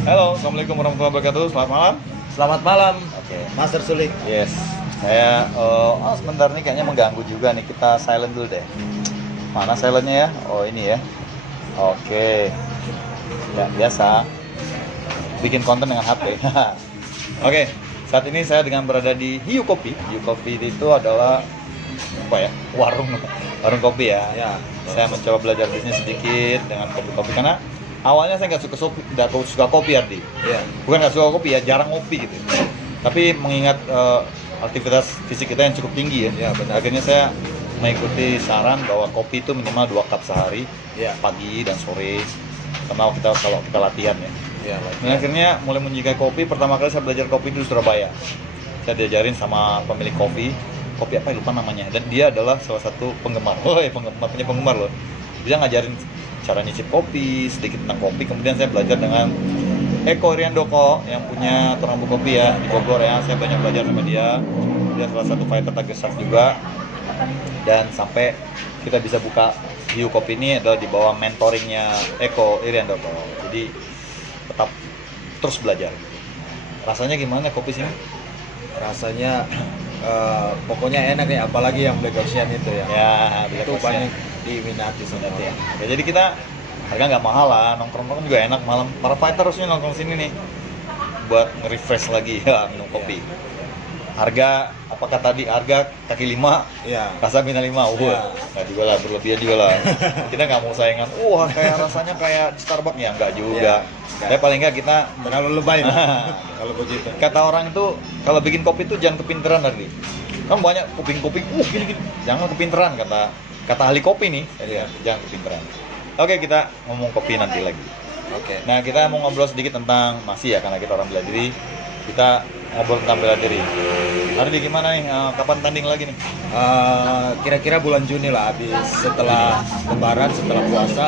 Halo, assalamualaikum warahmatullahi wabarakatuh. Selamat malam. Selamat malam, Oke. Master Sulik. Yes. Saya sebentar nih kayaknya mengganggu juga nih. Kita silent dulu deh. Mana silentnya ya? Oh ini ya. Oke. Ya biasa. Bikin konten dengan HP. Oke. Saat ini saya berada di Hiu Kopi. Hiu Kopi itu adalah apa ya? Warung kopi ya. Ya. Saya mencoba belajar bisnis sedikit dengan kopi-kopi karena awalnya saya nggak suka kopi Ardi. Ya. Bukan nggak suka kopi ya, jarang ngopi gitu. Tapi mengingat aktivitas fisik kita yang cukup tinggi ya, Ya, benar. akhirnya saya mengikuti saran bahwa kopi itu minimal 2 cup sehari, Ya. pagi dan sore. Kalau kita latihan ya. Ya, Dan akhirnya mulai menyukai kopi. Pertama kali saya belajar kopi di Surabaya. Saya diajarin sama pemilik kopi apa lupa namanya. Dan dia adalah salah satu penggemar. Oh ya, punya penggemar loh. Dia ngajarin cara nyicip kopi, sedikit tentang kopi. Kemudian saya belajar dengan Eko Iriandoko yang punya Torambu Kopi ya di Bogor ya. Saya banyak belajar sama dia. Dia salah satu fighter Tiger Shark juga. Dan sampai kita bisa buka Hiu Kopi ini adalah di bawah mentoringnya Eko Iriandoko. Jadi tetap terus belajar. Rasanya gimana kopi sini? Rasanya pokoknya enak ya, apalagi yang Black Ocean itu ya. Ya, Itu banyak diminati sebenarnya. Ya, jadi kita harga nggak mahal lah, nongkrong juga enak malam. Para fighter harusnya nongkrong sini nih buat nge-refresh lagi ya, minum kopi. Harga apakah tadi harga kaki 5, Iya. rasa bina 5, Iya. nggak juga lah, berlebihan juga lah. Kita nggak mau saingan, kayak rasanya kayak Starbucks ya, nggak juga. Iya. Tapi paling nggak kita Terlalu lebay lah. Kalau begitu. kata orang itu kalau bikin kopi itu jangan kepinteran tadi. Kan banyak kuping-kuping, gini. Jangan kepinteran kata ahli kopi nih. Iya. Jangan kepinteran. Oke, kita ngomong kopi nanti lagi. Oke. Nah, kita mau ngobrol sedikit tentang masih ya karena kita orang bela diri. Kita ngobrol tentang bela diri. Hari ini gimana nih? Kapan tanding lagi nih? Kira-kira bulan Juni lah, habis setelah Lebaran, setelah puasa.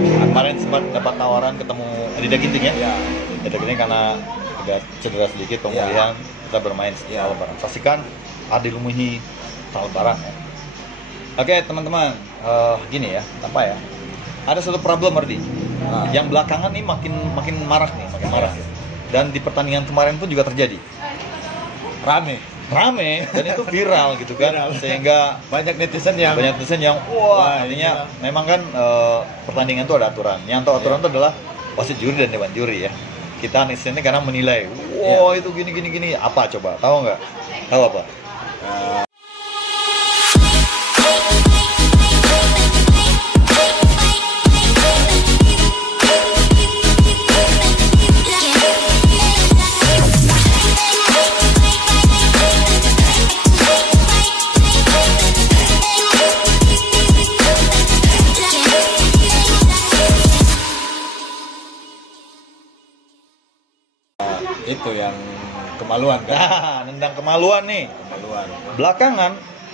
Kemarin sempat dapat tawaran ketemu Adida Ginting ya? Ya. Adida Ginting karena agak cedera sedikit pemulihan, kita bermain setelah Ya. Lebaran. Saksikan Adi Lumuhi setelah Lebaran ya. Oke teman-teman, gini ya, apa ya? Ada satu problem Ardi, yang belakangan nih makin marah nih, makin marah. Ya. Dan di pertandingan kemarin pun juga terjadi. Rame. Dan itu viral gitu kan, Viral. sehingga Banyak netizen yang wah, artinya memang kan pertandingan itu ada aturan. Yang tahu aturan itu adalah wasit juri dan dewan juri ya. Kita netizennya karena menilai, itu gini, apa coba? Tahu nggak? Tahu apa? itu yang kemaluan kan. Nah, nendang kemaluan nih. Kemaluan. Belakangan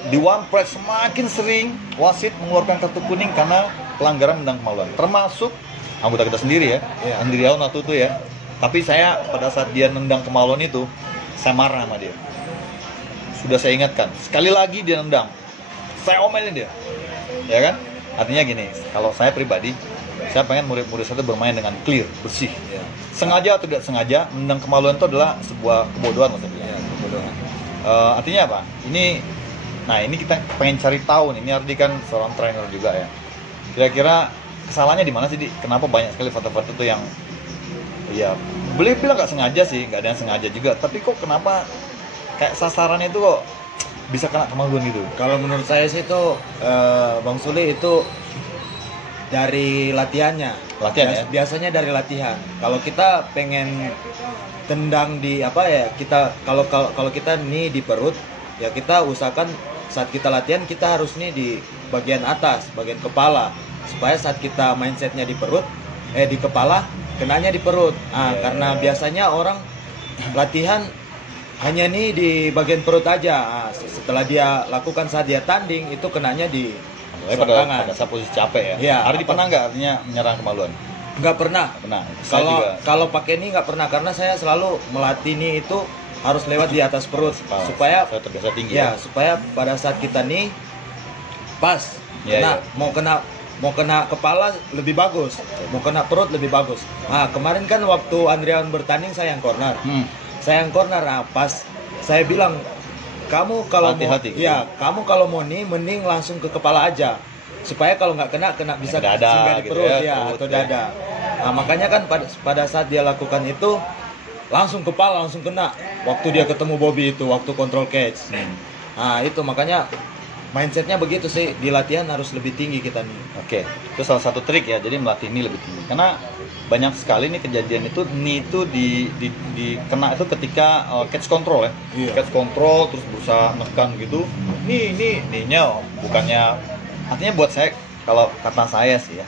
di One Pride semakin sering wasit mengeluarkan kartu kuning karena pelanggaran nendang kemaluan. Termasuk anggota kita sendiri ya. Iya. Andriawan waktu itu ya. Tapi saya pada saat dia nendang kemaluan itu, saya marah sama dia. Sudah saya ingatkan, sekali lagi dia nendang, saya omelin dia. Ya kan? Artinya gini, kalau saya pribadi, saya pengen murid-murid saya itu bermain dengan clear, bersih. Ya. Sengaja atau tidak sengaja, nendang kemaluan itu adalah sebuah kebodohan maksudnya. Ya, kebodohan. Artinya apa? Ini kita pengen cari tahu nih. Ini Ardi kan seorang trainer juga ya. Kira-kira kesalahannya di mana sih, Di? Kenapa banyak sekali foto-foto itu yang ya boleh bilang nggak sengaja sih, nggak ada yang sengaja juga. Tapi kok kenapa kayak sasarannya itu kok bisa kena kemaluan gitu? Kalau menurut saya sih itu Bang Suli itu dari latihannya. Latihan ya? Biasanya dari latihan. Kalau kita pengen tendang di kalau kita nih di perut, ya kita usahakan saat kita latihan kita harus nih di bagian atas, bagian kepala, supaya saat kita mindsetnya di perut, di kepala, kenanya di perut. Karena biasanya orang latihan hanya nih di bagian perut aja. Setelah dia lakukan saat dia tanding, itu kenanya di pada saat posisi capek ya. Ya, Ardi pernah nggak artinya menyerang kemaluan? Nggak pernah. Kalau pakai ini nggak pernah, karena saya selalu melatih ini itu harus lewat di atas perut supaya terbiasa tinggi ya, supaya pada saat kita nih pas mau kena mau kena kepala lebih bagus, mau kena perut lebih bagus. Nah kemarin kan waktu Andrian bertanding saya yang corner, nah, pas saya bilang kamu kalau Hati-hati, mau, ya kamu kalau mau nih mending langsung ke kepala aja, supaya kalau nggak kena bisa dada, singgah di gitu perut ya, perut, atau ya. dada. Nah makanya kan pada saat dia lakukan itu langsung kepala langsung kena waktu dia ketemu Bobby itu waktu control catch. Nah itu makanya mindsetnya begitu sih, di latihan harus lebih tinggi kita nih. Oke, itu salah satu trik ya. Jadi melatih knee lebih tinggi. Karena banyak sekali nih kejadian itu knee itu di kena itu ketika catch control ya. Iya. Catch control terus berusaha nekan gitu. Knee-nya bukannya, artinya buat saya, kalau kata saya sih ya,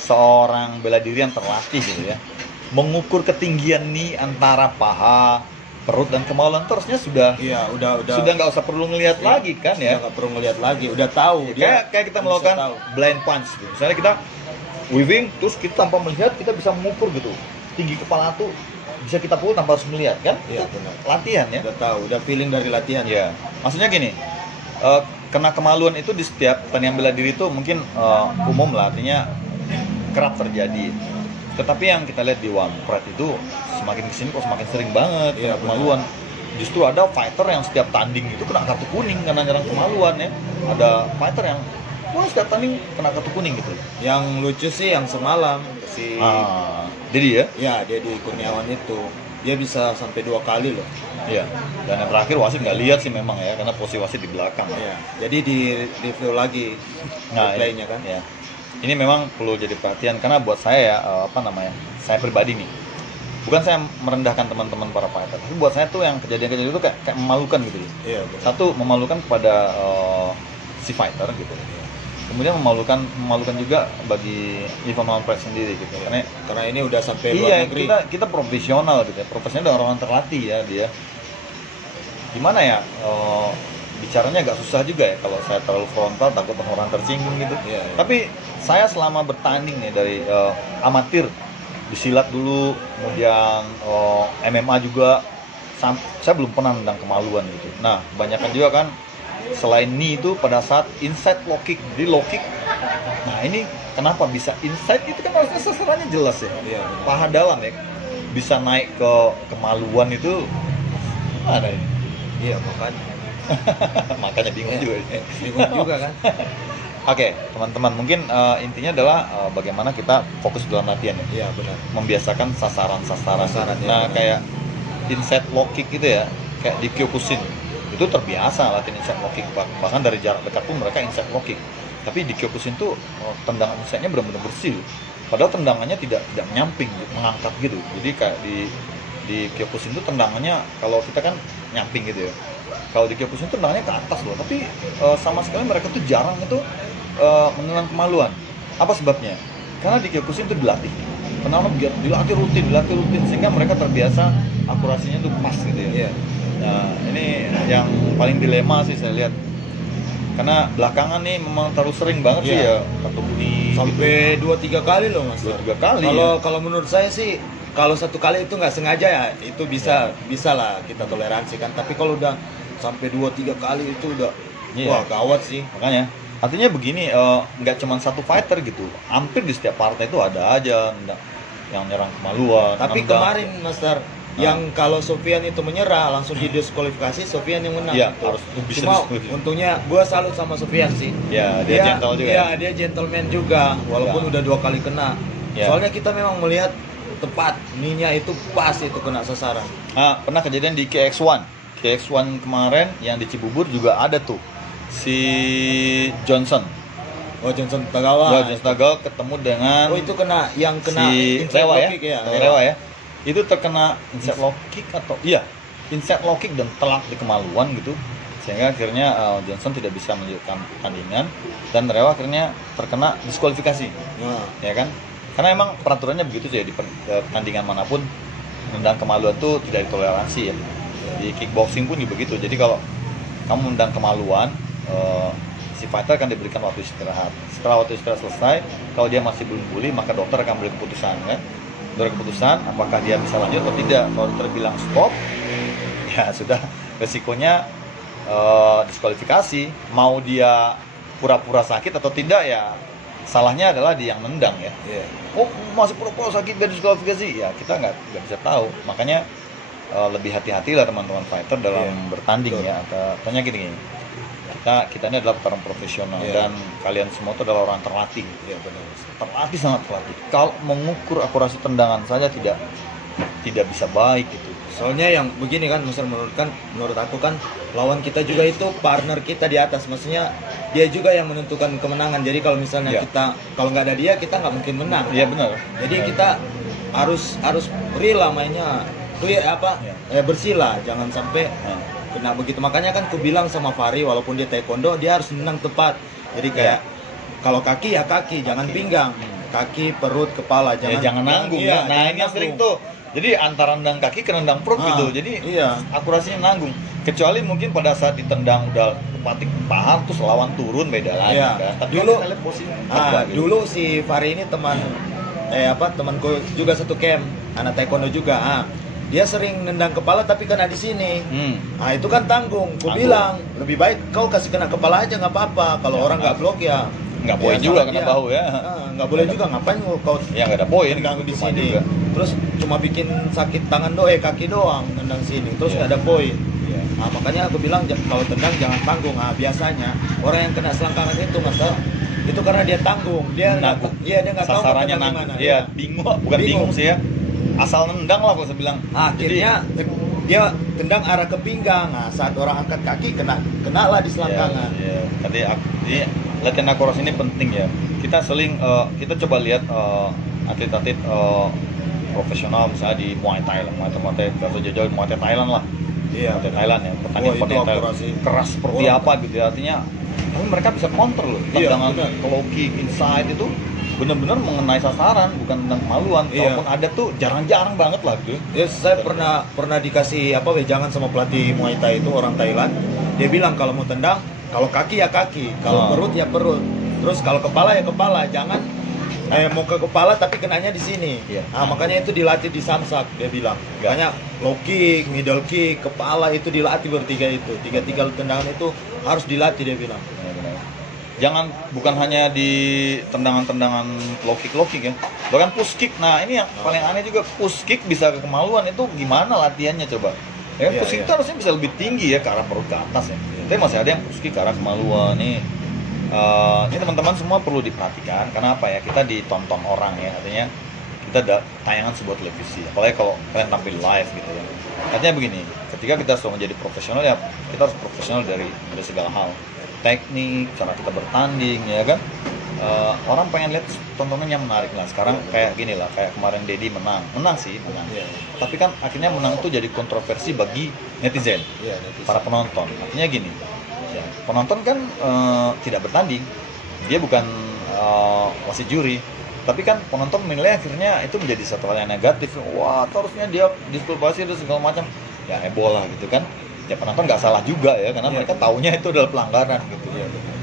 seorang bela diri yang terlatih gitu ya, mengukur ketinggian knee antara paha, perut dan kemaluan itu harusnya sudah Udah sudah nggak usah perlu ngelihat lagi kan ya. nggak perlu ngelihat lagi, udah tahu dia Kayak kita bisa melakukan tahu. blind punch gitu. Misalnya kita weaving terus kita tanpa melihat kita bisa mengukur gitu tinggi kepala tuh, bisa kita pukul tanpa harus melihat kan. Iya, Itu benar. latihan ya. Udah tahu, udah feeling dari latihan. Ya, maksudnya gini, kena kemaluan itu di setiap pertandingan bela diri itu mungkin umum lah, artinya kerap terjadi. Tetapi yang kita lihat di One Pride itu semakin kesini kok semakin sering banget Iya, kena kemaluan. Justru ada fighter yang setiap tanding itu kena kartu kuning karena nyerang kemaluan ya. Ada fighter yang setiap tanding kena kartu kuning gitu. Yang lucu sih yang semalam si Jadi ya, ya Deddy Kurniawan itu dia bisa sampai 2 kali loh. iya. Dan yang terakhir wasit nggak lihat sih memang ya, karena posisi wasit di belakang. Iya. Jadi di review lagi replaynya kan. Ya. Ini memang perlu jadi perhatian karena buat saya ya, saya pribadi nih, bukan saya merendahkan teman-teman para fighter, tapi buat saya tuh yang kejadian-kejadian itu kayak memalukan gitu ya. Iya, benar. Satu, memalukan kepada si fighter gitu. Kemudian memalukan juga bagi Ivan Pride sendiri gitu. Karena ini udah sampai Iya, luar negeri. kita profesional gitu ya. Profesional dan orang terlatih ya dia. Gimana ya? Bicaranya agak susah juga ya kalau saya terlalu frontal, takut orang tersinggung gitu. Iya. Tapi saya selama bertanding nih dari amatir di silat dulu, kemudian MMA juga, saya belum pernah nendang kemaluan gitu. Nah, kebanyakan juga kan selain knee itu pada saat inside low kick, jadi low kick. Nah ini kenapa bisa inside, itu kan harusnya sasarannya jelas ya. Iya, benar. Paha dalam ya, bisa naik ke kemaluan itu ada ini. Iya, makanya. Makanya bingung juga. Bingung juga kan. Oke, teman-teman, mungkin intinya adalah bagaimana kita fokus dalam latihan ya. Iya, benar. Membiasakan sasaran-sasaran. Sasaran, ya, Nah, benar. kayak inside low kick gitu ya, kayak di Kyokushin. Itu terbiasa latihan inside low kick, bahkan dari jarak dekat pun mereka inside low kick. Tapi di Kyokushin tuh tendangan inside-nya benar-benar bersih. Padahal tendangannya tidak nyamping, mengangkat gitu. Jadi kayak di Kyokushin tuh tendangannya, kalau kita kan nyamping gitu ya. Kalau di Kyokushin tuh tendangannya ke atas loh, tapi sama sekali mereka tuh jarang itu menendang kemaluan. Apa sebabnya? Karena di Kyokushin itu dilatih. Kenapa? Dilatih rutin, sehingga mereka terbiasa akurasinya tuh pas gitu ya. Iya. Nah, ini yang paling dilema sih saya lihat. Karena belakangan nih memang terlalu sering banget sih Iya. ya kartu kuning. Sampai 2-3 kali loh, Mas. 2-3 kali. Kalau menurut saya sih, kalau 1 kali itu nggak sengaja ya, itu bisa lah kita toleransi kan. Tapi kalau udah sampai 2-3 kali itu udah wah gawat sih. Makanya artinya begini, nggak cuma satu fighter gitu, hampir di setiap partai itu ada aja yang nyerang kemaluan. Tapi nendang. kemarin Master, yang kalau Sofian itu menyerah langsung didiskualifikasi, Sofian yang menang. Iya, gitu. harus bisa Cuma diskualifikasi. untungnya gue salut sama Sofian sih. Ya, dia gentle juga. Iya, dia gentleman juga, walaupun Ya. udah 2 kali kena. Ya. Soalnya kita memang melihat tepat, knee-nya itu pas itu kena sasaran. Nah, pernah kejadian di KX1 kemarin yang di Cibubur juga ada tuh si Johnson. Oh, Johnson Tagawa. Ya, Johnson Tagal ketemu dengan Oh, itu kena yang kena si inside Rewa low ya, kick ya. Rewa ya. Itu terkena inside low kick atau iya, inside low kick dan telak di kemaluan gitu. Sehingga akhirnya Johnson tidak bisa melanjutkan pertandingan dan Rewa akhirnya terkena diskualifikasi. Nah, Ya kan? Karena emang peraturannya begitu sih ya, di pertandingan manapun nendang kemaluan tuh tidak ditoleransi ya. Di kickboxing pun juga begitu. Jadi kalau kamu nendang kemaluan, si fighter akan diberikan waktu istirahat. Setelah waktu istirahat selesai, kalau dia masih belum pulih, maka dokter akan beri keputusan kan. Beri keputusan apakah dia bisa lanjut atau tidak. Kalau dokter bilang stop, ya sudah, resikonya diskualifikasi. Mau dia pura-pura sakit atau tidak ya salahnya adalah di yang nendang ya. Iya. Oh masih pura-pura sakit gak diskualifikasi, ya kita nggak bisa tahu. Makanya lebih hati-hatilah teman-teman fighter dalam bertanding Betul. ya. Tanya gini, kita ini adalah petarung profesional dan kalian semua itu adalah orang terlatih. Iya benar. Terlatih, sangat terlatih. Kalau mengukur akurasi tendangan saja tidak bisa baik gitu. Soalnya yang begini kan, menurut aku kan lawan kita juga itu partner kita di atas, maksudnya dia juga yang menentukan kemenangan. Jadi kalau misalnya kalau nggak ada dia kita nggak mungkin menang. Iya benar. Jadi kita harus rela mainnya, bersila, jangan sampai kena begitu. Makanya kan aku bilang sama Fahri, walaupun dia taekwondo dia harus menang tepat. Jadi kayak kalau kaki ya kaki, jangan pinggang, kaki, perut, kepala, jangan nanggung. Iya, nah ini yang sering tuh. Jadi antara nendang kaki ke nendang perut gitu. Jadi akurasinya nanggung. Kecuali mungkin pada saat ditendang udah patik paha terus lawan turun, beda lagi kan. Tapi dulu si Fahri ini temanku juga satu camp, anak taekwondo juga. Dia sering nendang kepala tapi kena di sini. Nah itu kan tanggung. Ku bilang lebih baik kau kasih kena kepala aja nggak apa-apa. Kalau orang nggak blok ya nggak poin juga kena bahu ya. Nggak boleh juga, ngapain kau nggak ada poin nendang di cuma sini. Juga. Terus cuma bikin sakit tangan kaki doang nendang sini. Terus nggak ada poin. Nah, makanya aku bilang kalau tendang jangan tanggung. Biasanya orang yang kena selangkangan itu itu karena dia tanggung. Dia nanggung. Dia nggak tahu sasarannya nanggung. Iya, bingung sih ya. Asal nendang lah aku bilang. Akhirnya dia tendang arah ke pinggang. Nah, saat orang angkat kaki kena lah di selangkangan. Iya. Jadi latihan akurasi ini penting ya. Kita kita coba lihat atlet-atlet profesional misalnya di Muay Thai lah, Muay Thai jauh-jauh Muay Thai Thailand lah. Iya, Muay Thai Thailand ya. Pertandingan keras seperti apa gitu ya. Artinya tapi mereka bisa counter loh. Tendangan low kick, inside itu benar-benar mengenai sasaran, bukan tentang kemaluan. Walaupun ada tuh jarang-jarang banget lah gitu. Ya, saya pernah dikasih wejangan sama pelatih Muay Thai itu orang Thailand. Dia bilang kalau mau tendang, kalau kaki ya kaki, kalau perut ya perut. Terus kalau kepala ya kepala, jangan mau ke kepala tapi kenanya di sini. Makanya itu dilatih di samsak, dia bilang. Makanya low kick, middle kick, kepala itu dilatih bertiga itu. Tiga tendangan itu harus dilatih, dia bilang. Jangan, bukan hanya di tendangan-tendangan low kick ya, bahkan push kick. Nah ini yang paling aneh juga, push kick bisa ke kemaluan. Itu gimana latihannya coba? Push kick itu harusnya bisa lebih tinggi ya, ke arah perut ke atas ya. Tapi masih ada yang push kick ke arah kemaluan nih. Ini teman-teman semua perlu diperhatikan. Karena apa ya, kita ditonton orang ya, artinya kita ada tayangan sebuah televisi, apalagi kalau kalian tampil live gitu ya. Artinya begini, ketika kita sudah menjadi profesional ya, kita harus profesional dari segala hal, teknik, cara kita bertanding ya kan. Orang pengen lihat tontonannya menarik lah. Sekarang kayak gini lah, kayak kemarin Dedi menang sih. Tapi kan akhirnya menang itu jadi kontroversi bagi netizen, para penonton. Artinya gini, penonton kan tidak bertanding, dia bukan wasit juri, tapi kan penonton menilai akhirnya itu menjadi satu hal yang negatif. Wah, harusnya dia diskualifikasi dan segala macam. Ya ebola gitu kan. Ya penonton nggak salah juga ya, karena mereka taunya itu adalah pelanggaran gitu.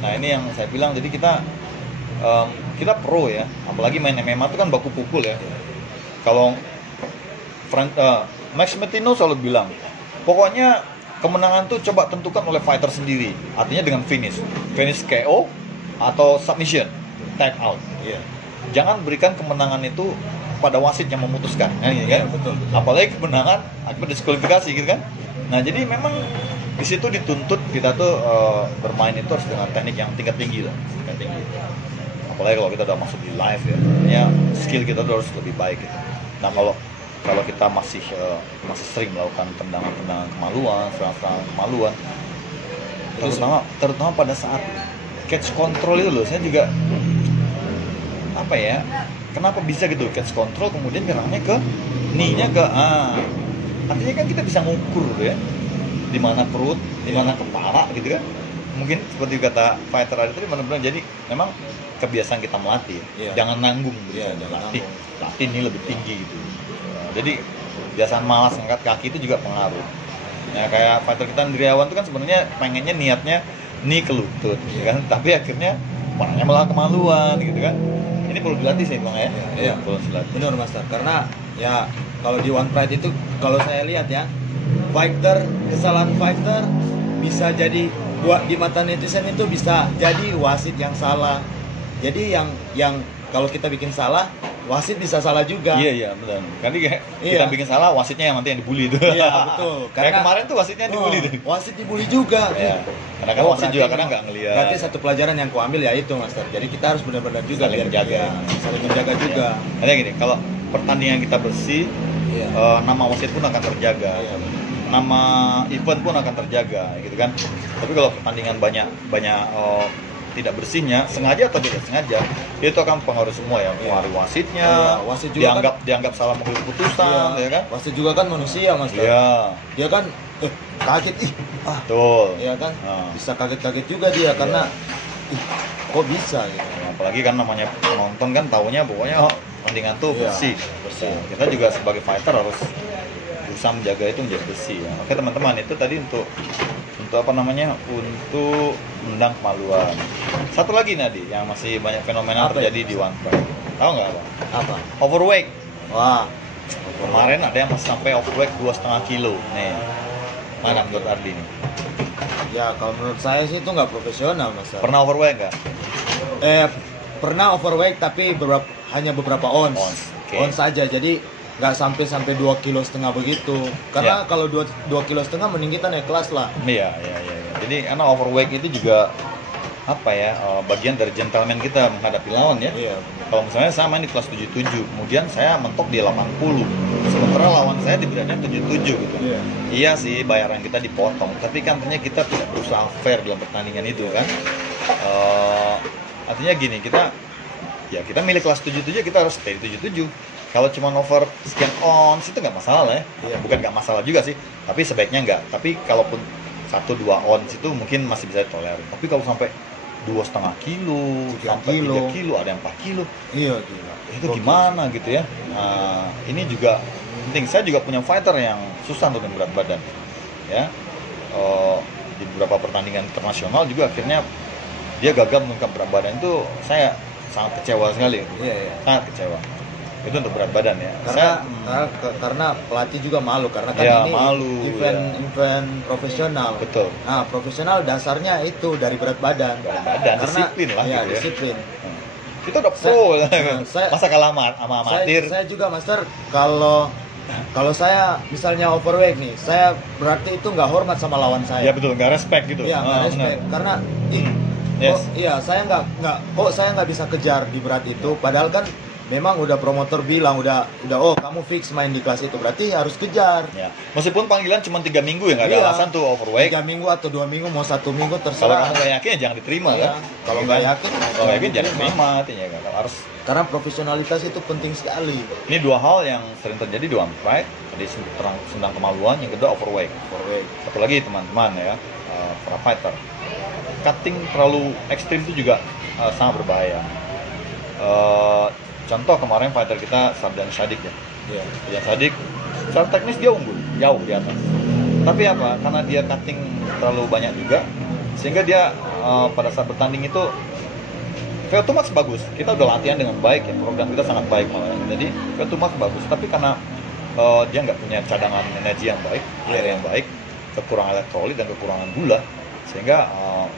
Nah ini yang saya bilang, jadi kita pro ya, apalagi main MMA itu kan baku pukul ya. Kalau Max Metino selalu bilang, pokoknya kemenangan tuh coba tentukan oleh fighter sendiri. Artinya dengan finish KO atau submission, tag out. Jangan berikan kemenangan itu pada wasit yang memutuskan. Betul. Apalagi kemenangan akibat diskualifikasi gitu kan. Nah jadi memang di situ dituntut kita tuh bermain itu harus dengan teknik yang tingkat tinggi lah, apalagi kalau kita udah masuk di live ya skill kita tuh harus lebih baik gitu. Nah kalau kita masih sering melakukan tendangan kemaluan, serangan kemaluan, terutama pada saat catch control itu loh, saya juga apa ya, kenapa bisa gitu catch control kemudian nyerangnya ke knee-nya ke artinya kan kita bisa ngukur ya, di mana perut, di mana kepala gitu kan. Mungkin seperti kata fighter tadi benar-benar, jadi memang kebiasaan kita melatih, jangan nanggung gitu. Latih ini lebih tinggi gitu. Jadi kebiasaan malas ngangkat kaki itu juga pengaruh. Ya kayak fighter kita Andriawan itu kan sebenarnya pengennya niatnya knee ke lutut gitu kan, tapi akhirnya orangnya malah kemaluan gitu kan. Ini perlu dilatih sih Bang ya. Perlu dilatih. Benar Master, karena ya kalau di One Pride itu kalau saya lihat ya, kesalahan fighter bisa jadi buat di mata netizen itu bisa jadi wasit yang salah, Jadi yang kalau kita bikin salah, wasit bisa salah juga. Iya benar. Kan kayak Iya. kita bikin salah, wasitnya yang nanti yang dibully itu. Iya, betul. Kayak kemarin tuh wasitnya yang dibully tuh. Wasit dibully juga. Iya. Karena kan wasit berarti juga kadang nggak ngelihat. Berarti satu pelajaran yang kuambil ya itu, Master. Jadi kita harus benar-benar juga Saling menjaga. saling menjaga juga. Ada gini, kalau pertandingan kita bersih, Iya. nama wasit pun akan terjaga. Iya. Nama event pun akan terjaga, gitu kan. Tapi kalau pertandingan banyak tidak bersihnya, sengaja atau tidak sengaja, itu akan pengaruh semua ya, pengaruh wasitnya, Iya, wasit juga dianggap salah mengambil keputusan, ya kan? Wasit juga kan manusia, Master. Iya, Dia kan kaget, betul. iya kan? Nah. Bisa kaget-kaget juga dia karena kok bisa gitu. Apalagi kan namanya penonton kan taunya pokoknya pertandingan tuh Iya, bersih. bersih. Nah, kita juga sebagai fighter harus berusaha menjaga itu menjadi bersih ya. Oke teman-teman, itu tadi untuk apa namanya, untuk mendang kemaluan. Satu lagi Nadi yang masih banyak fenomena Apa terjadi ya? di one fight. Tahu nggak apa? Apa? Overweight. Wah, Kemarin ada yang masih sampai overweight 2,5 kilo. Nih, mana menurut Ardi nih? ya kalau menurut saya sih itu nggak profesional, Master. Pernah overweight nggak? Pernah overweight tapi hanya beberapa ons. Ons, oke. Ons saja. Jadi nggak sampai 2,5 kilo begitu. Karena Ya. kalau 2,5 kilo mending kita naik kelas lah. Iya. Jadi karena overweight itu juga apa ya, bagian dari gentleman kita menghadapi lawan ya. Iya. Kalau misalnya saya main di kelas 77, kemudian saya mentok di 80, sementara lawan saya di beratnya 77 gitu. Iya. Iya sih, bayaran kita dipotong, tapi kan artinya kita tidak berusaha fair dalam pertandingan itu kan. Artinya gini, kita milih kelas 77, kita harus stay di 77. Kalau cuma over sekian ons itu nggak masalah ya. Iya. Bukan nggak masalah juga sih, tapi sebaiknya nggak. Tapi kalaupun 1-2 ons itu mungkin masih bisa ditolerir. Tapi kalau sampai 2,5 kilo, 3 sampai kilo. 3 kilo, ada yang 4 kilo, Iya, gila. itu gimana gitu ya. Nah, ini juga penting. Saya juga punya fighter yang susah untuk berat badan ya. Di beberapa pertandingan internasional juga akhirnya dia gagal meningkatkan berat badan. Itu saya sangat kecewa sekali. Iya. Sangat kecewa. Itu untuk berat badan ya. Karena pelatih juga malu karena kan Ya, ini malu, event profesional. Betul. Nah, profesional dasarnya itu dari berat badan. Berat badan, disiplin lah Ya, gitu ya. disiplin. Kita udah pro. saya- Masa kalah sama amatir. Saya juga, Master, kalau saya misalnya overweight nih, saya berarti itu nggak hormat sama lawan Ya saya. betul, nggak respect gitu. Iya, nggak respect. Benar. Karena Yes. saya nggak bisa kejar di berat itu. Padahal kan memang udah promotor bilang udah kamu fix main di kelas itu, berarti harus kejar. Ya. Meskipun panggilan cuma 3 minggu ya, nggak ada Iya. alasan tuh overweight. 3 minggu atau 2 minggu, mau 1 minggu Kalau terserah. kamu nggak yakin ya jangan diterima Iya. kan. Kalau nggak yakin, kalau nggak yakin jangan terima artinya kan. Harus. Karena profesionalitas itu penting sekali. Ini dua hal yang sering terjadi di one fight. Tadi sendang kemaluan, yang kedua overweight. Satu lagi teman-teman ya, para fighter. Cutting terlalu ekstrim itu juga sangat berbahaya. Contoh kemarin fighter kita Sarjan Sadik ya. Iya. Sarjan Sadik secara teknis dia unggul, jauh di atas. Tapi apa? Karena dia cutting terlalu banyak juga, sehingga dia pada saat bertanding itu VO2 max bagus. Kita udah latihan dengan baik ya, program kita sangat baik malah. Jadi VO2 max bagus, tapi karena dia nggak punya cadangan energi yang baik, air yang baik, kekurangan elektrolit dan kekurangan gula, sehingga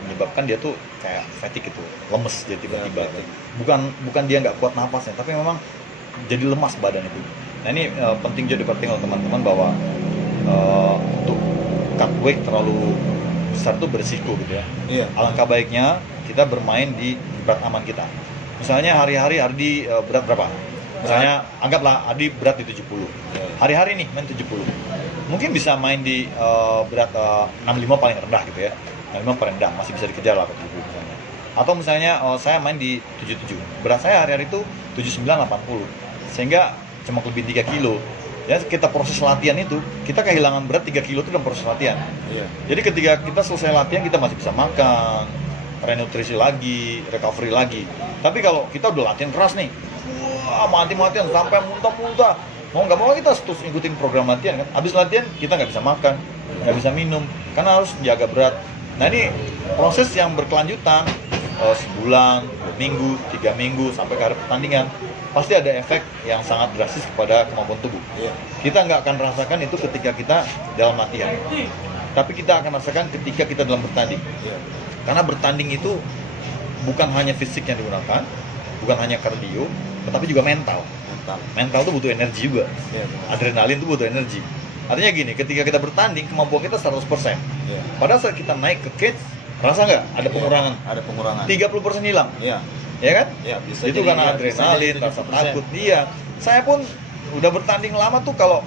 menyebabkan dia tuh kayak fatigue gitu, lemes jadi tiba-tiba. Ya, Bukan dia nggak kuat nafasnya, tapi memang jadi lemas badan itu. Nah ini penting juga diperhatikan oleh teman-teman bahwa untuk cut weight terlalu besar itu berisiko gitu ya. Iya. Alangkah baiknya kita bermain di berat aman kita. Misalnya hari-hari Ardi berat berapa? Misalnya anggaplah Ardi berat di 70. Hari-hari nih main 70. Mungkin bisa main di berat 65 paling rendah gitu ya. 65 paling rendah masih bisa dikejar lah 70 misalnya. Atau misalnya saya main di 77. Berat saya hari-hari itu 79 80. Sehingga cuma lebih 3 kilo. Ya kita proses latihan itu, kita kehilangan berat 3 kilo itu dalam proses latihan. Iya. Jadi ketika kita selesai latihan kita masih bisa makan, renutrisi lagi, recovery lagi. Tapi kalau kita udah latihan keras nih, mati-matian sampai muntah-muntah, mau nggak mau kita terus ikutin program latihan kan. Habis latihan kita nggak bisa makan, nggak bisa minum, karena harus menjaga berat. Nah ini proses yang berkelanjutan, sebulan, 2 minggu, 3 minggu sampai ke hari pertandingan. Pasti ada efek yang sangat drastis kepada kemampuan tubuh. Iya. Kita nggak akan rasakan itu ketika kita dalam latihan, tapi kita akan rasakan ketika kita dalam bertanding. Iya. Karena bertanding itu bukan hanya fisik yang digunakan, bukan hanya kardio, tetapi juga mental. Mental tuh butuh energi juga. Iya, benar. Adrenalin tuh butuh energi. Artinya gini, ketika kita bertanding, kemampuan kita 100%. Iya. Pada saat kita naik ke cage, rasa nggak ada pengurangan? Ada pengurangan. 30% hilang. Iya. Ya kan? Iya, bisa Itu jadi, karena ya, adrenalin, bisa jadi rasa 70%. takut. Iya. Saya pun udah bertanding lama tuh kalau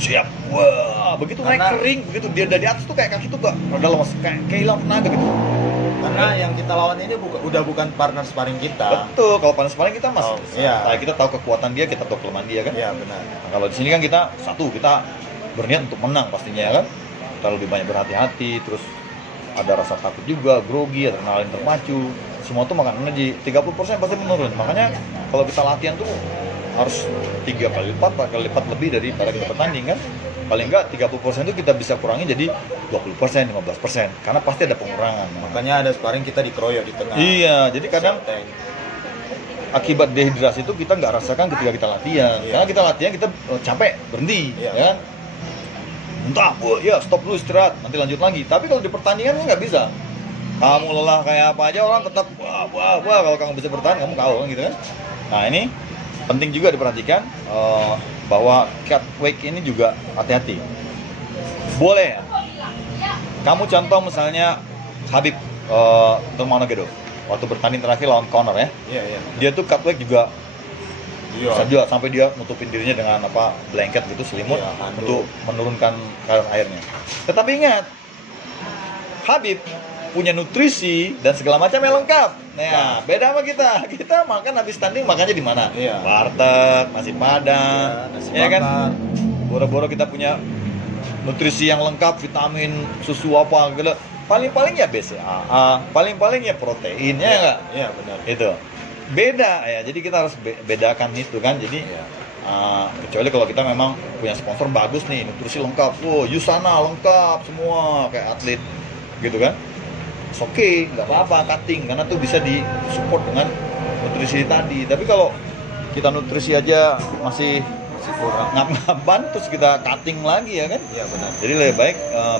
siap, wah, begitu naik Karena- kering, begitu dia dari atas tuh kayak kaki tuh gak rada lemas, kayak hilang tenaga gitu. Karena yang kita lawan ini udah bukan partner sparring kita. Betul, kalau panas paling kita masih, iya. kita tahu kekuatan dia, kita tahu kelemahan dia kan. Iya, benar. Nah, kalau di sini kan kita berniat untuk menang pastinya ya kan. Kita lebih banyak berhati-hati, terus ada rasa takut juga, grogi, adrenalin terpacu, semua tuh makan energi. 30% pasti menurun. Makanya kalau kita latihan tuh harus 3 kali lipat, 4 kali lipat lebih daripada kita bertanding kan. Paling enggak 30% itu kita bisa kurangi jadi 20%, 15%, karena pasti ada pengurangan. Makanya ada sparring kita dikeroyok di tengah. Iya, jadi kadang Tank. akibat dehidrasi itu kita nggak rasakan ketika kita latihan. Iya. Karena kita latihan kita capek, berhenti, Iya. ya kan? Entah, ya stop dulu istirahat, nanti lanjut lagi. Tapi kalau di pertandingan kan nggak bisa. Kamu lelah kayak apa aja orang tetap wah kalau kamu bisa bertahan kamu kau kan gitu kan. Nah ini penting juga diperhatikan bahwa cut weight ini juga hati-hati. Boleh ya? Kamu contoh misalnya Habib Nurmagomedov waktu bertanding terakhir lawan Conor ya. Iya, iya. Dia tuh cut weight juga Iya. bisa juga sampai dia nutupin dirinya dengan blanket gitu, selimut Iya, handuk. untuk menurunkan kadar airnya. Tetapi ingat, Habib punya nutrisi dan segala macam yang lengkap. Nah, beda sama kita. Kita makan habis tanding makannya di mana? Iya. Warteg, nasi padang, Iya, nasi ya kan? bakar. Boro-boro kita punya nutrisi yang lengkap, vitamin, susu apa gitu. Paling-paling ya BCAA, paling-paling ya protein, ya enggak? Iya, benar. Itu beda ya, jadi kita harus bedakan itu kan. Jadi Iya. kecuali kalau kita memang punya sponsor bagus nih, nutrisi lengkap, Yusana lengkap semua kayak atlet gitu kan. Oke, nggak apa-apa cutting karena tuh bisa disupport dengan nutrisi tadi. Tapi kalau kita nutrisi aja masih Kurang. ngap-ngapan terus kita cutting lagi ya kan. Iya, benar. Jadi lebih baik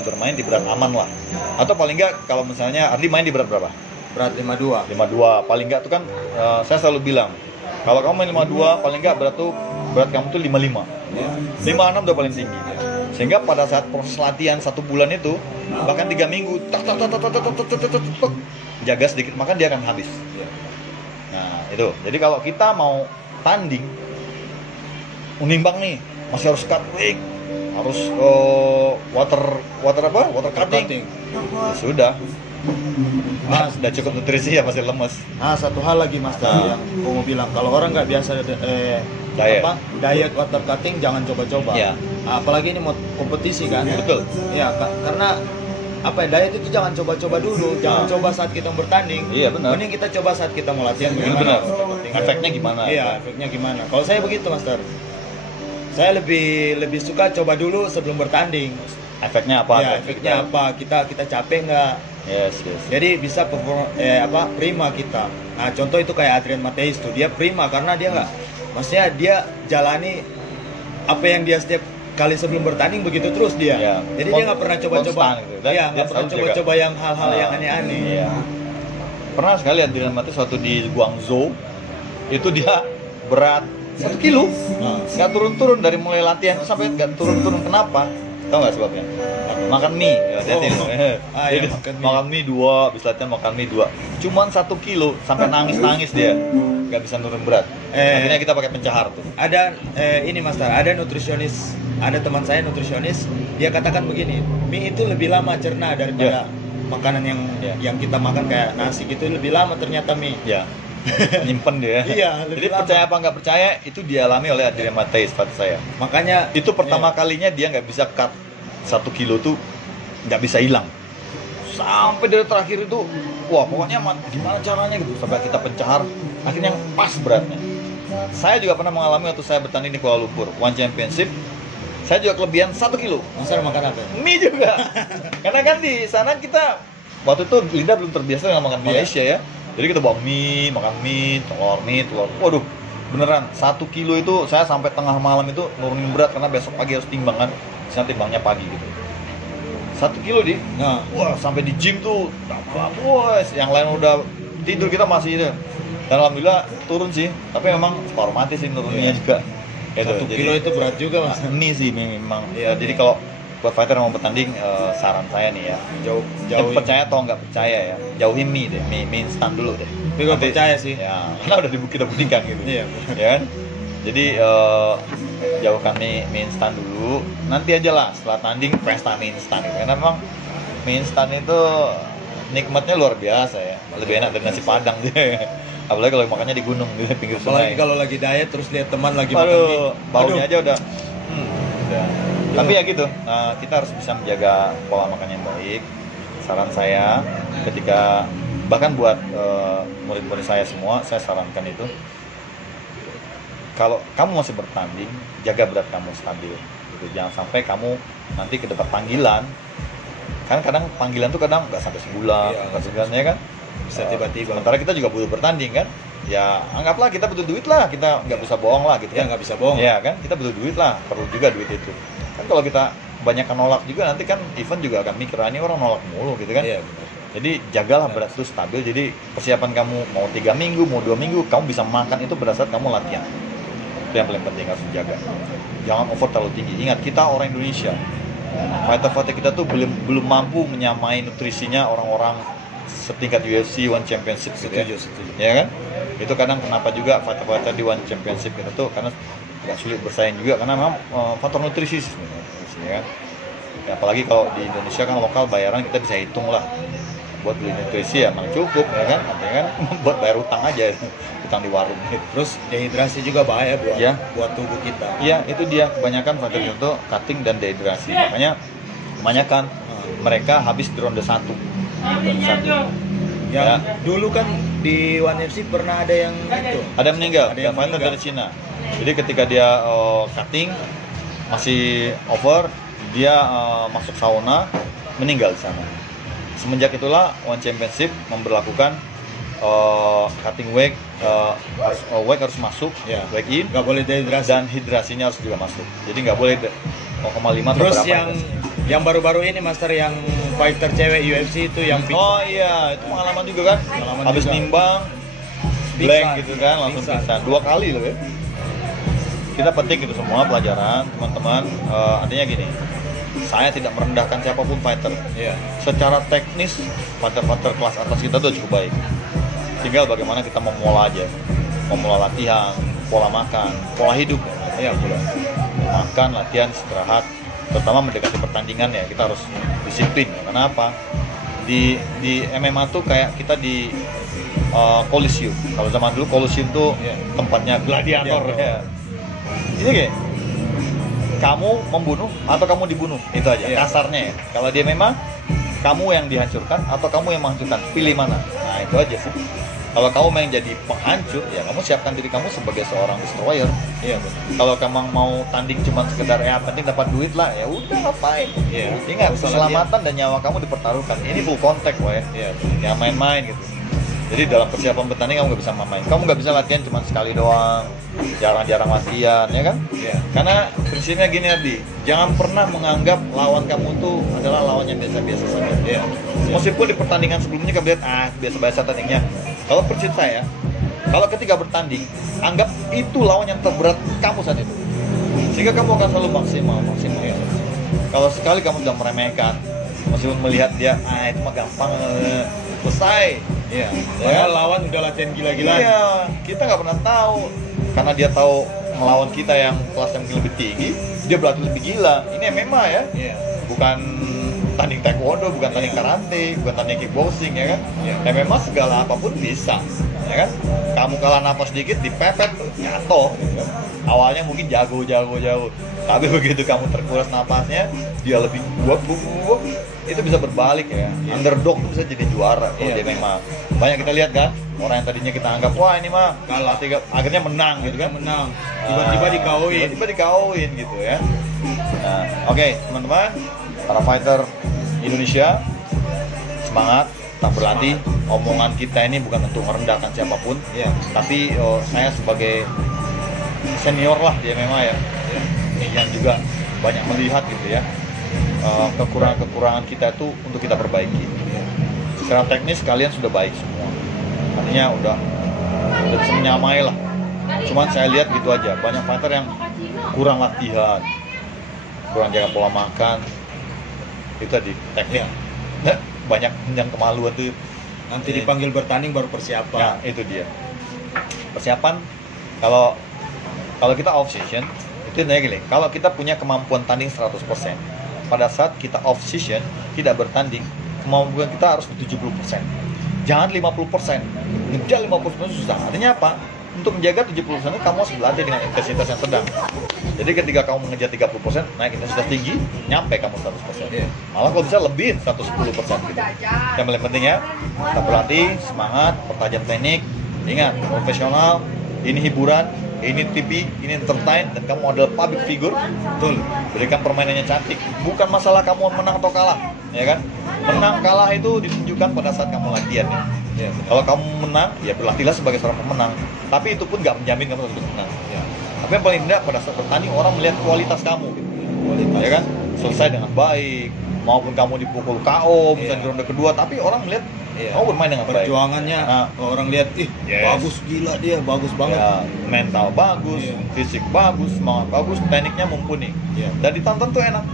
bermain di berat aman lah. Atau paling nggak kalau misalnya Ardi main di berat berapa? Berat 52. 52. Paling nggak tuh kan saya selalu bilang kalau kamu main 52 paling nggak berat kamu tuh 55. Iya. 56 udah paling tinggi. Sehingga pada saat proses latihan 1 bulan itu bahkan 3 minggu jaga sedikit makan dia akan habis. Iya. Nah itu. Jadi kalau kita mau tanding menimbang nih masih harus cut weight, harus water cutting. Ya sudah. Mas, udah cukup nutrisi ya masih lemes. Nah, satu hal lagi Mas Nah. yang aku mau bilang, kalau orang nggak biasa Diet. diet water cutting jangan coba-coba. Iya. Apalagi ini mau kompetisi kan. Betul. Ya, karena diet itu jangan coba-coba dulu, jangan coba saat kita bertanding. Iya, benar. Mending kita coba saat kita mau latihan Benar. bagaimana. water cutting. Efeknya gimana? Iya, efeknya gimana. Kalau saya begitu, Master. Saya lebih suka coba dulu sebelum bertanding. Efeknya apa? Ya, efeknya apa? Kita capek nggak? Yes. Jadi bisa prima kita. Nah, contoh itu kayak Adrian Mateis tuh, dia prima karena dia nggak, maksudnya dia jalani apa yang dia setiap kali sebelum bertanding begitu terus dia. Ya. Jadi dia nggak pernah coba-coba. Konstan gitu. Dan Iya, dia nggak pernah selalu coba-coba yang hal-hal yang aneh-aneh. Iya. Pernah sekali Adrian Mateis waktu di Guangzhou itu dia berat 1 kilo, nggak turun-turun dari mulai latihan sampai nggak turun-turun. Kenapa? Tahu nggak sebabnya? Makan mie, hati-hati. Iya, Jadi, makan mie 2, habis latihan makan mie 2. Cuman 1 kilo sampai nangis dia, nggak bisa turun berat. Akhirnya kita pakai pencahar tuh. Ada ini Master, ada nutrisionis, ada teman saya nutrisionis, dia katakan begini, mie itu lebih lama cerna daripada makanan yang kita makan kayak nasi gitu, lebih lama ternyata mie. Ya, nyimpen dia. Iya, Jadi lebih lama. percaya apa nggak percaya itu dialami oleh Adrian Mateis kata saya. Makanya Itu pertama kalinya dia nggak bisa cut 1 kilo tuh nggak bisa hilang. Sampai dari terakhir itu, wah pokoknya gimana caranya gitu sampai kita pencahar, akhirnya pas beratnya. Saya juga pernah mengalami waktu saya bertanding di Kuala Lumpur One Championship. Saya juga kelebihan 1 kilo. Master makan apa? Mie juga. Karena kan di sana kita waktu itu Linda belum terbiasa dengan makan Malaysia ya. Jadi kita bawa mie, makan mie, telur. Waduh, beneran 1 kilo itu saya sampai tengah malam itu nurunin berat karena besok pagi harus timbang kan. Saya timbangnya pagi gitu. 1 kilo Nah, wah sampai di gym tuh tambah bos. Yang lain udah tidur kita masih itu. Dan alhamdulillah turun sih, tapi memang separuh mati sih turunnya juga. Itu, 1 kilo itu berat juga mas. Mie sih memang. Iya. Jadi kalau buat fighter yang mau bertanding, saran saya nih ya, Jauh percaya atau nggak percaya ya, jauhin mie deh, mie instan dulu deh. Tapi gue percaya sih. Ya, karena udah kita buktikan gitu. Iya. Ya kan? Jadi jauhkan mie instan dulu. Nanti aja lah setelah tanding pesta mie instan gitu. Karena memang mie instan itu nikmatnya luar biasa ya. Lebih enak dari nasi padang dia. Apalagi kalau makannya di gunung di pinggir Apalagi sungai. kalau lagi diet terus lihat teman lagi makan mie. Aduh, baunya aja udah. Udah. Iya. Tapi ya gitu, kita harus bisa menjaga pola makan yang baik. Saran saya ketika bahkan buat murid-murid saya semua, saya sarankan itu kalau kamu masih bertanding, jaga berat kamu stabil. Gitu. Jangan sampai kamu nanti kedapat panggilan. Kan kadang panggilan tuh kadang nggak sampai sebulan, Iya, nggak sebulan ya kan? Bisa tiba-tiba. Sementara kita juga butuh bertanding kan? Ya anggaplah kita butuh duit lah, kita nggak bisa bohong lah gitu Ya kan? nggak bisa bohong. Ya kan, kita butuh duit lah, perlu juga duit itu. Kan kalau kita kebanyakan nolak juga nanti kan event juga akan mikir, ini orang nolak mulu gitu kan? Iya benar. Jadi jagalah berat itu stabil. Jadi persiapan kamu mau 3 minggu, mau 2 minggu, kamu bisa makan itu pada saat kamu latihan. Itu yang paling penting harus dijaga. Jangan over terlalu tinggi. Ingat kita orang Indonesia, fighter-fighter kita tuh belum mampu menyamai nutrisinya orang-orang setingkat UFC One Championship gitu ya. Setuju. Ya kan? Itu kadang kenapa juga fighter-fighter di One Championship kita tuh karena agak sulit bersaing juga karena memang faktor nutrisi sebenarnya, ya kan? Ya, apalagi kalau di Indonesia kan lokal bayaran kita bisa hitung lah buat beli nutrisi ya emang cukup ya kan, artinya kan buat bayar utang aja, utang di warung gitu. Terus dehidrasi juga bahaya buat Ya. buat tubuh kita. Iya itu dia, kebanyakan fighter itu cutting dan dehidrasi, makanya kebanyakan mereka habis di ronde 1. Yang Ya. dulu kan di One FC pernah ada yang itu. Ada yang meninggal, Ada yang fighter meninggal. dari Cina. Jadi ketika dia cutting masih over, dia masuk sauna, meninggal di sana. Semenjak itulah One Championship memberlakukan cutting weight, weight harus masuk, Ya. weight in, Nggak boleh dehidrasi. dan hidrasinya harus juga masuk. Jadi nggak boleh 0,5 atau Terus berapa yang hidrasi. yang baru-baru ini Master yang fighter cewek UFC itu yang Oh iya, itu pengalaman juga kan. Pengalaman Habis juga. nimbang, Pingsan. blank gitu kan, langsung Pingsan. pingsan. 2 kali loh ya. Kita petik itu semua pelajaran, teman-teman. Artinya gini, saya tidak merendahkan siapapun fighter. Iya. Secara teknis, fighter-fighter kelas atas kita tuh cukup baik. Tinggal bagaimana kita memulai aja, memulai latihan, pola makan, pola hidup. Iya, Gitu. Makan, latihan, istirahat, terutama mendekati pertandingan ya kita harus disiplin. Kenapa? Di MMA tuh kayak kita di Coliseum. Kalau zaman dulu Coliseum tuh Iya. tempatnya gladiator. Gladiator. Ya. Ini kayak kamu membunuh atau kamu dibunuh, itu aja Iya. kasarnya ya. Kalau di MMA kamu yang dihancurkan atau kamu yang menghancurkan, pilih mana. Nah itu aja sih. Kalau kamu yang jadi penghancur, ya kamu siapkan diri kamu sebagai seorang destroyer. Iya, benar. Kalau kamu mau tanding cuma sekedar ya penting dapat duit lah, ya udah ngapain. Iya. Ingat, Nggak usah keselamatan dan nyawa kamu dipertaruhkan. Ini full contact loh ya. Iya. Ya main-main gitu. Jadi dalam persiapan bertanding kamu nggak bisa main. Kamu nggak bisa latihan cuma sekali doang, jarang-jarang latihan, ya kan? Iya. Karena prinsipnya gini Ardi, jangan pernah menganggap lawan kamu tuh adalah lawan yang biasa-biasa saja. Iya. Meskipun di pertandingan sebelumnya kamu lihat biasa-biasa tandingnya. Kalau prinsip saya, kalau ketika bertanding, anggap itu lawan yang terberat kamu saat itu. Sehingga kamu akan selalu maksimal. Iya. Kalau sekali kamu sudah meremehkan, meskipun melihat dia, itu mah gampang, selesai. Iya. Ya. Padahal lawan udah latihan gila-gilaan. Iya, kita nggak pernah tahu. Karena dia tahu melawan kita yang kelas yang lebih tinggi, dia berarti lebih gila. Ini MMA ya, Iya. bukan tanding taekwondo, bukan tanding karate, bukan tanding kickboxing ya kan. Iya. MMA segala apapun bisa, ya kan. Kamu kalah napas dikit dipepet jatuh, gitu kan. Awalnya mungkin jago, tapi begitu kamu terkuras napasnya, dia lebih kuat, itu bisa berbalik ya. Iya. Underdog tuh bisa jadi juara kalau Iya. di MMA. Banyak kita lihat kan, orang yang tadinya kita anggap wah ini mah Kalah. akhirnya menang gitu Kita kan. menang. Tiba-tiba dikawin. Tiba-tiba dikawin gitu ya. Nah, oke, teman-teman, para fighter Indonesia, semangat, tak berlatih. Omongan kita ini bukan untuk merendahkan siapapun, Iya. tapi saya sebagai senior lah di MMA ya, yang juga banyak melihat gitu ya, kekurangan-kekurangan kita itu untuk kita perbaiki. Secara teknis kalian sudah baik semua, artinya udah bisa menyamai lah. Cuman saya lihat gitu aja, banyak fighter yang kurang latihan, kurang jaga pola makan, itu tadi teknik. Banyak yang kemaluan tuh. Nanti dipanggil bertanding baru persiapan. Nah, itu dia. Persiapan kalau kita off season itu intinya gini, kalau kita punya kemampuan tanding 100%, pada saat kita off season tidak bertanding, kemampuan kita harus 70%. Jangan 50%. Ngejar 50% susah. Artinya apa? Untuk menjaga 70% itu kamu harus berlatih dengan intensitas yang sedang. Jadi ketika kamu mengejar 30%, naik intensitas tinggi, nyampe kamu 100%. Malah kalau bisa lebih 110% gitu. Yang paling penting ya, kita berlatih, semangat, pertajam teknik. Ingat, profesional, ini hiburan, ini TV, ini entertain, dan kamu adalah public figure. Betul. Berikan permainannya cantik. Bukan masalah kamu menang atau kalah, ya kan? Menang kalah itu ditunjukkan pada saat kamu latihan ya. Kalau kamu menang, ya berlatihlah sebagai seorang pemenang. Tapi itu pun nggak menjamin kamu harus menang. Ya. Tapi yang paling tidak pada saat bertanding orang melihat kualitas kamu, gitu. Kualitas. Ya kan? Selesai dengan baik, maupun kamu dipukul KO misalnya di ronde kedua, tapi orang melihat kamu bermain dengan baik. Perjuangannya, orang lihat, bagus gila dia, bagus banget. Ya, mental bagus, fisik bagus, semangat bagus, tekniknya mumpuni. Dan ditonton tuh enak.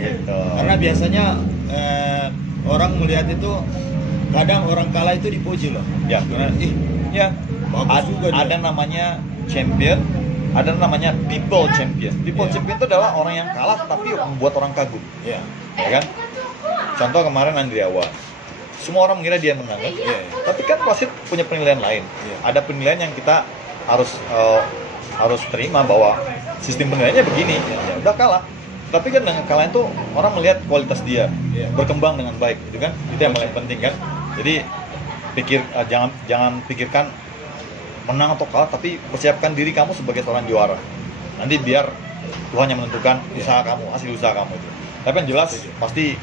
Gitu. Karena biasanya orang melihat itu, kadang orang kalah itu dipuji loh. Ya, karena bagus juga dia. Ada namanya champion, ada namanya people champion. People champion itu adalah orang yang kalah tapi membuat orang kagum. Ya kan? Contoh kemarin Andriawa. Semua orang mengira dia menang kan? Tapi kan wasit punya penilaian lain. Ada penilaian yang kita harus terima bahwa sistem penilaiannya begini. Ya udah kalah. Tapi kan dengan kalahin tuh orang melihat kualitas dia berkembang dengan baik, gitu kan? Itu yang paling penting kan. Jadi jangan pikirkan menang atau kalah, tapi persiapkan diri kamu sebagai seorang juara. Nanti biar Tuhan yang menentukan usaha kamu, hasil usaha kamu itu. Tapi yang jelas pasti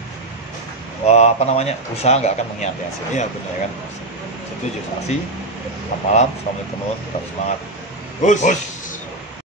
usaha nggak akan mengkhianati hasil. Iya benar ya kan. Setuju. Terima kasih. Selamat malam, assalamualaikum, tetap semangat. Gus.